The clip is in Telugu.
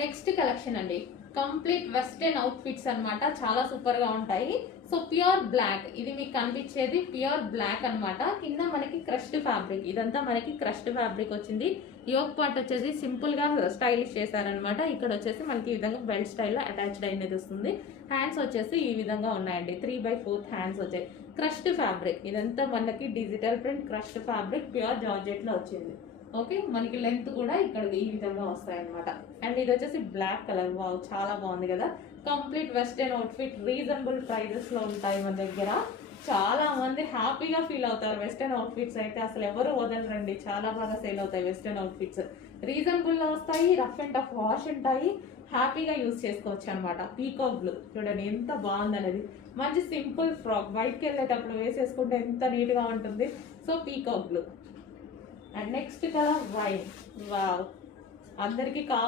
నెక్స్ట్ కలెక్షన్ అండి, కంప్లీట్ వెస్టర్న్ అవుట్ఫిట్స్ అన్నమాట. చాలా సూపర్ గా ఉంటాయి. సో ప్యూర్ బ్లాక్, ఇది మీకు కనిపించేది ప్యూర్ బ్లాక్ అన్నమాట. కింద మనకి క్రష్డ్ ఫ్యాబ్రిక్, ఇదంతా మనకి క్రష్డ్ ఫ్యాబ్రిక్ వచ్చింది. యోక్ పార్ట్ వచ్చేసి సింపుల్ గా స్టైలిష్ చేశారనమాట. ఇక్కడ వచ్చేసి మనకి ఈ విధంగా బెల్ట్ స్టైల్లో అటాచ్డ్ అయినది వస్తుంది. హ్యాండ్స్ వచ్చేసి ఈ విధంగా ఉన్నాయండి, 3/4 హ్యాండ్స్ వచ్చాయి. క్రష్డ్ ఫ్యాబ్రిక్, ఇదంతా మనకి digital print crushed fabric pure georgette లో వచ్చింది. ఓకే, మనకి లెంత్ కూడా ఇక్కడ ఈ విధంగా వస్తాయి అనమాట. అండ్ ఇది వచ్చేసి బ్లాక్ కలర్, వావ్ చాలా బాగుంది కదా. Complete western outfit, reasonable prices లో ఉంటాయి మన దగ్గర. చాలా మంది హ్యాపీగా ఫీల్ అవుతారు. వెస్టర్న్ అవుట్ఫిట్స్ అయితే అసలు ఎవరు వదలరండి, చాలా బాగా సేల్ అవుతాయి వెస్టర్న్ అవుట్ఫిట్స్. రీజనబుల్ లో వస్తాయి, రఫ్ అండ్ టఫ్ వాష్ ఉంటాయి, హ్యాపీగా యూజ్ చేసుకోవచ్చు అనమాట. పీకాక్ బ్లూ చూడండి ఎంత బాగుంది అనేది. మంచి సింపుల్ ఫ్రాక్, బయటకి వెళ్ళేటప్పుడు వేసేసుకుంటే ఎంత నీట్ గా ఉంటుంది. So peacock blue. And next colour wine, wow అందరికి